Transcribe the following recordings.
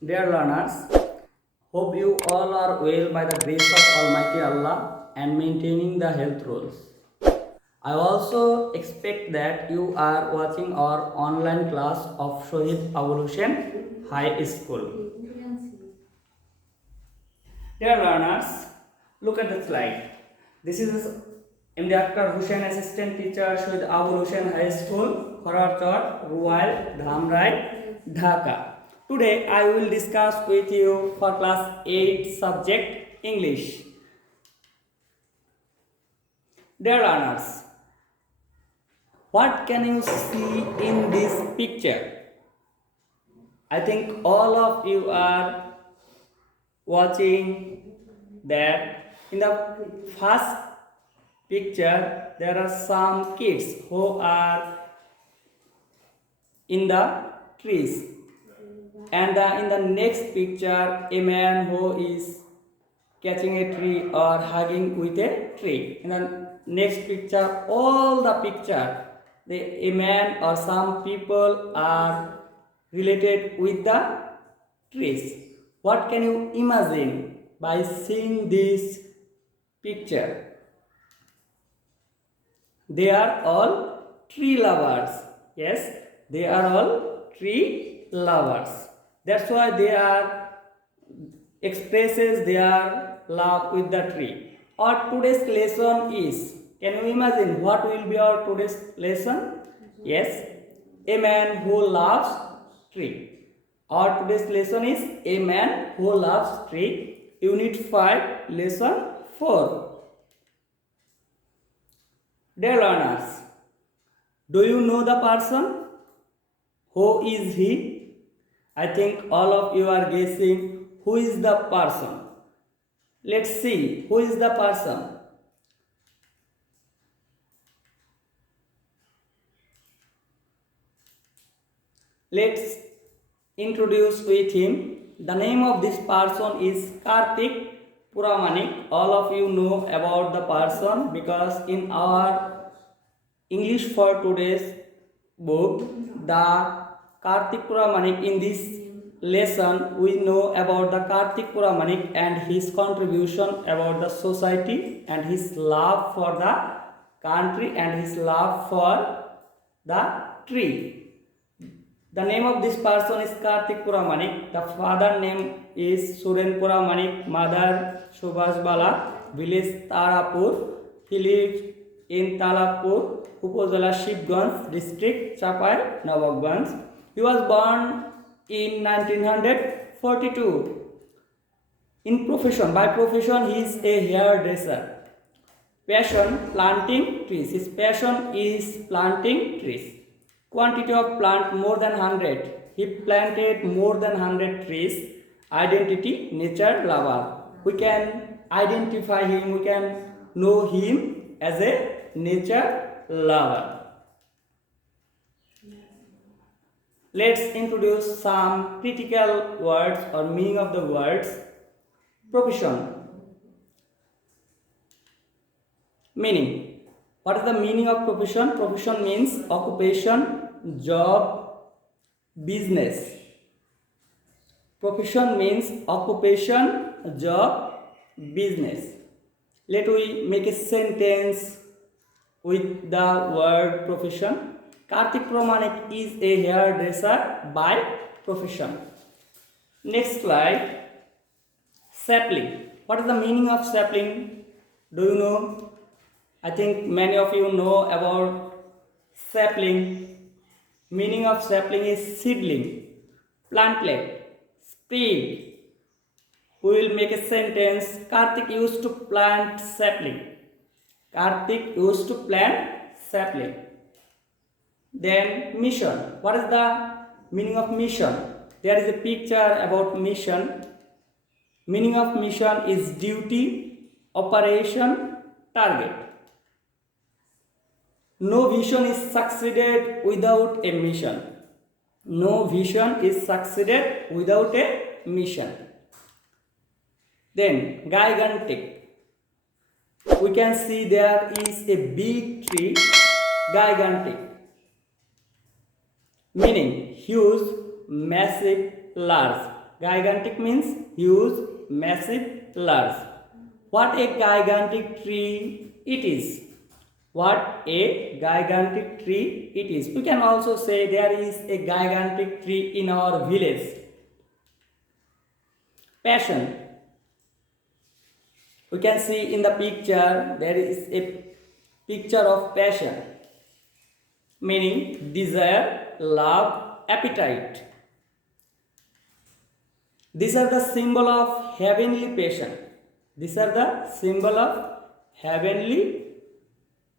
Dear learners, hope you all are well by the grace of Almighty Allah and maintaining the health rules. I also expect that you are watching our online class of Shohid Evolution High School. Dear learners, look at the slide. This is MD Akhtar Hussain Assistant Teacher Shohid Evolution High School, Khorarchor, Ruwail, Dhamrai, Dhaka. Today I will discuss with you for class 8 subject English. Dear learners, what can you see in this picture? I think all of you are watching that in the first picture there are some kids who are in the trees, and in the next picture a man who is catching a tree or hugging with a tree. In the next picture, all the picture a man or some people are related with the trees. What can you imagine by seeing this picture? They are all tree lovers. Yes, they are all tree lovers. That's why they are expresses their love with the tree. Our today's lesson is, can you imagine what will be our today's lesson? Yes, a man who loves tree. Our today's lesson is a man who loves tree. Unit 5, lesson 4. Dear learners, do you know the person? Who is he? I think all of you are guessing who is the person. Let's see who is the person. Let's introduce with him. The name of this person is Karthik Puramanik. All of you know about the person because in our English for today's book, the Karthik Puramanik, in this lesson we know about the Karthik Puramanik and his contribution about the society and his love for the country and his love for the tree. The name of this person is Karthik Puramanik. The father name is Suren Puramanik, mother Subhas Bala, village Tarapur, he lives in Talapur, Upazila Shibganj district, Chapai, Nawabganj. He was born in 1942. In profession, by profession he is a hairdresser. Passion, planting trees. His passion is planting trees. Quantity of plant more than 100. He planted more than 100 trees. Identity, nature lover. We can identify him, we can know him as a nature lover. Let's introduce some critical words or meaning of the words. Profession. Meaning. What is the meaning of profession? Profession means occupation, job, business. Profession means occupation, job, business. Let we make a sentence with the word profession. Karthik Puramanik is a hairdresser by profession. Next slide. Sapling. What is the meaning of sapling? Do you know? I think many of you know about sapling. Meaning of sapling is seedling, plantlet, sprig. We will make a sentence. Karthik used to plant sapling. Karthik used to plant sapling. Then mission. What is the meaning of mission? There is a picture about mission. Meaning of mission is duty, operation, target. No vision is succeeded without a mission. No vision is succeeded without a mission. Then gigantic. We can see there is a big tree, gigantic. Meaning huge, massive, large. Gigantic means huge, massive, large. What a gigantic tree it is. What a gigantic tree it is. We can also say there is a gigantic tree in our village. Passion. We can see in the picture there is a picture of passion, meaning desire, love, appetite. These are the symbol of heavenly passion. These are the symbol of heavenly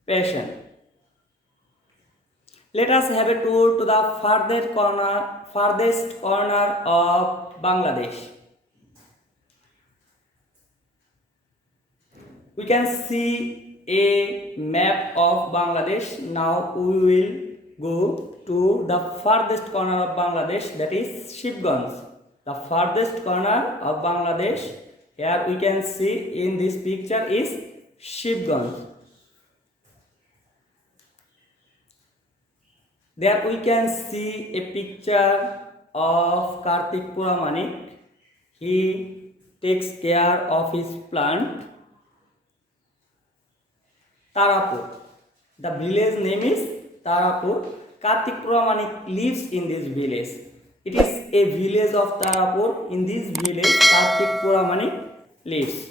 passion. Let us have a tour to the farthest corner of Bangladesh. We can see a map of Bangladesh. Now we will go to the farthest corner of Bangladesh, that is Shibganj. The farthest corner of Bangladesh, here we can see in this picture is Shibganj. There we can see a picture of Kartik Puramanik. He takes care of his plant. Tarapur. The village name is Tarapur. Kartik Puramanik lives in this village. It is a village of Tarapur. In this village, Kartik Puramanik lives.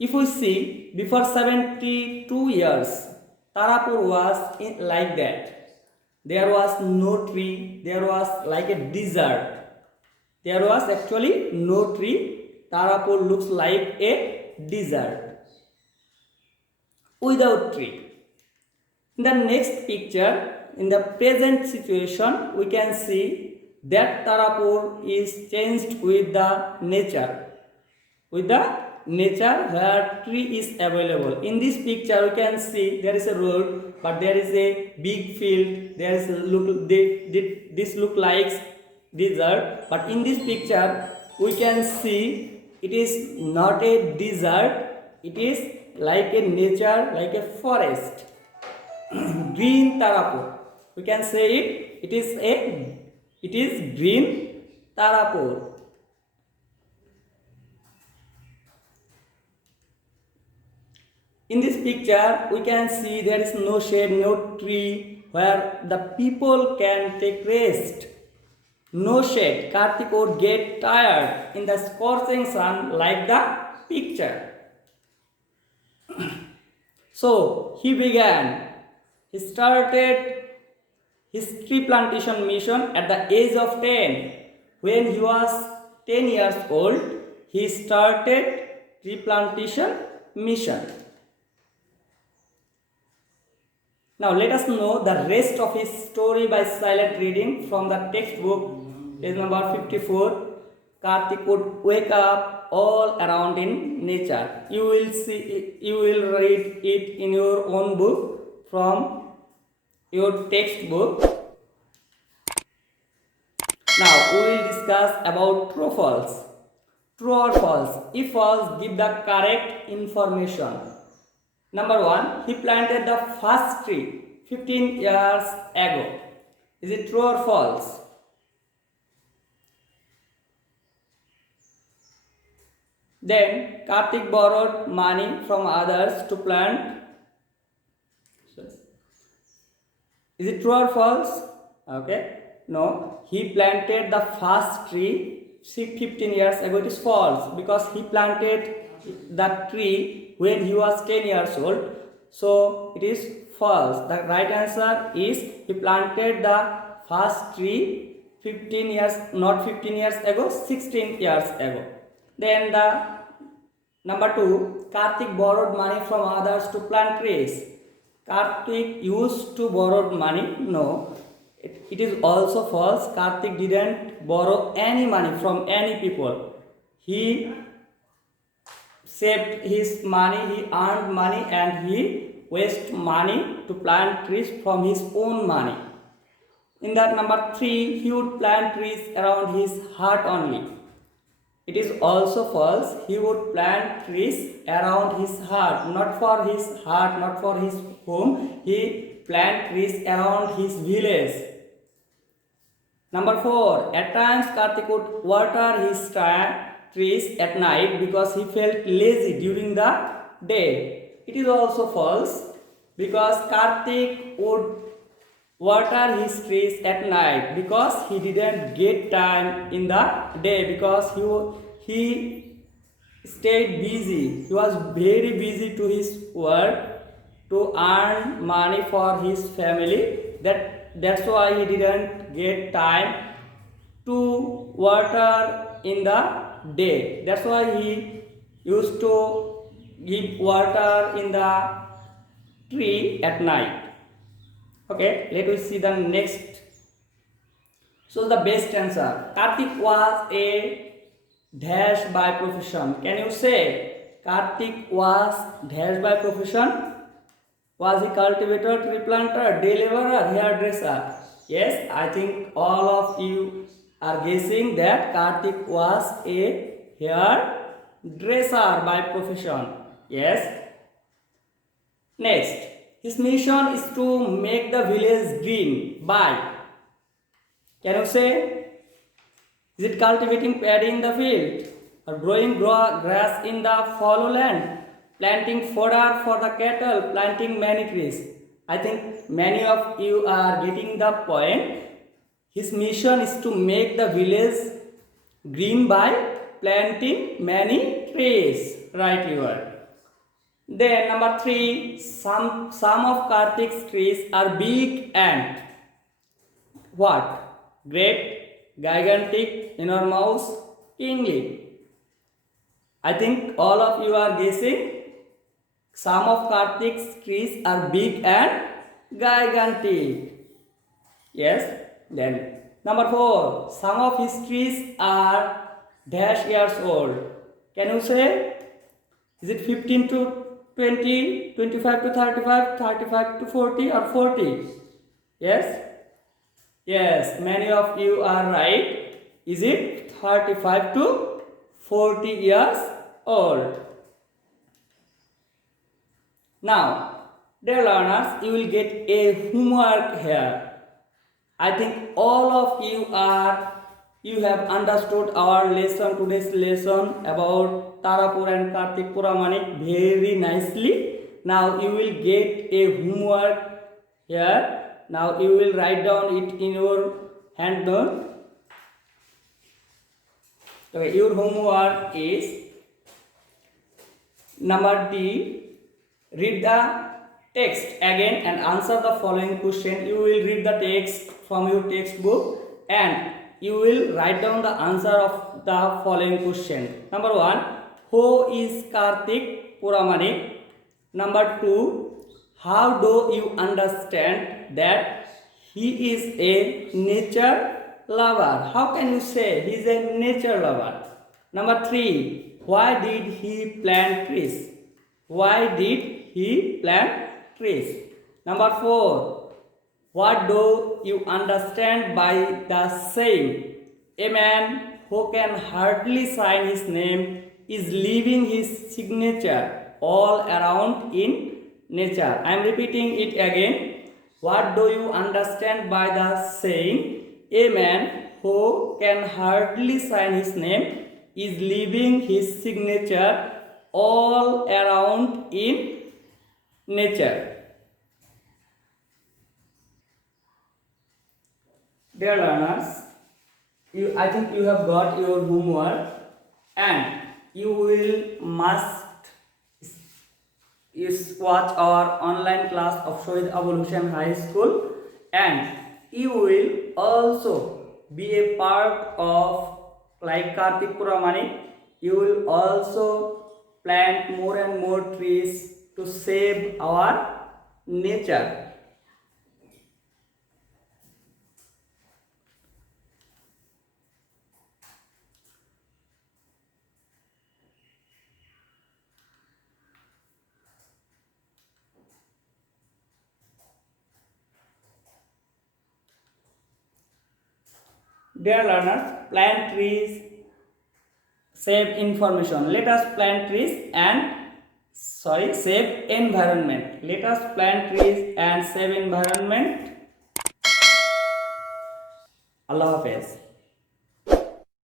If we see, before 72 years, Tarapur was like that. There was no tree. There was like a desert. There was actually no tree. Tarapur looks like a desert without tree. In the next picture, in the present situation, we can see that Tarapur is changed with the nature. With the nature where tree is available. In this picture, we can see there is a road, but there is a big field. There is this look like desert, but in this picture, we can see it is not a desert. It is like a nature, like a forest. Green Tarapur. We can say it is green Tarapur. In this picture, we can see there is no shade, no tree where the people can take rest. No shade. Kartik would get tired in the scorching sun like the picture. So he started his tree plantation mission at the age of 10. When he was 10 years old, he started tree plantation mission. Now let us know the rest of his story by silent reading from the textbook, page number 54. Kartik would wake up all around in nature. You will read it in your own book from your textbook. Now we will discuss about true or false. True or false? If false, give the correct information. Number 1, he planted the first tree 15 years ago. Is it true or false? Then Kartik borrowed money from others to plant. Is it true or false? Okay. No. He planted the first tree 15 years ago. It is false because he planted that tree when he was 10 years old. So it is false. The right answer is he planted the first tree 15 years, not 15 years ago, 16 years ago. Then the number 2, Kartik borrowed money from others to plant trees. Kartik used to borrow money. No. It is also false. Kartik didn't borrow any money from any people. He saved his money, he earned money, and he wasted money to plant trees from his own money. In that number 3, he would plant trees around his heart only. It is also false. He would plant trees around his heart, not for his heart, not for his home. He plant trees around his village. Number 4. At times Kartik would water his trees at night because he felt lazy during the day. It is also false because Kartik would water his trees at night because he didn't get time in the day because he stayed busy. He was very busy to his work to earn money for his family. That's why he didn't get time to water in the day. That's why he used to give water in the tree at night. Okay, let us see the next. So the best answer. Kartik was a dash by profession. Can you say Kartik was dash by profession? Was he cultivator, tree planter, day laborer, hairdresser? Yes, I think all of you are guessing that Kartik was a hairdresser by profession. Yes. Next, his mission is to make the village green by. Can you say? Is it cultivating paddy in the field? Or growing grass in the fallow land? Planting fodder for the cattle? Planting many trees? I think many of you are getting the point. His mission is to make the village green by planting many trees. Right here. Then number 3, some of Kartik's trees are big and what? Great, gigantic, enormous, kingly. I think all of you are guessing some of Kartik's trees are big and gigantic. Yes. Then number 4, some of his trees are dash years old. Can you say? Is it 15 to 20, 25 to 35, 35 to 40 or 40? Yes? Yes, many of you are right. Is it 35 to 40 years old? Now, dear learners, you will get a homework here. I think all of you have understood our lesson, today's lesson about Tarapur and Kartik Puramanik very nicely. Now you will get a homework here. Now you will write down it in your handnote. Okay, your homework is number D. Read the text again and answer the following question. You will read the text from your textbook and you will write down the answer of the following question. Number 1, who is Kartik Puramanik? Number 2, how do you understand that he is a nature lover? How can you say he is a nature lover? Number 3, why did he plant trees? Why did he plant trees? Number 4, what do you understand by the saying, a man who can hardly sign his name is leaving his signature all around in nature? I am repeating it again. What do you understand by the saying, a man who can hardly sign his name is leaving his signature all around in nature? Dear learners, I think you have got your homework and you will must watch our online class of Shohid Abul Hussain High School and you will also be a part of like Kartik Puramanik. You will also plant more and more trees to save our nature. Dear learners, plant trees, save information. Let us plant trees and save environment. Let us plant trees and save environment. Allah Hafez.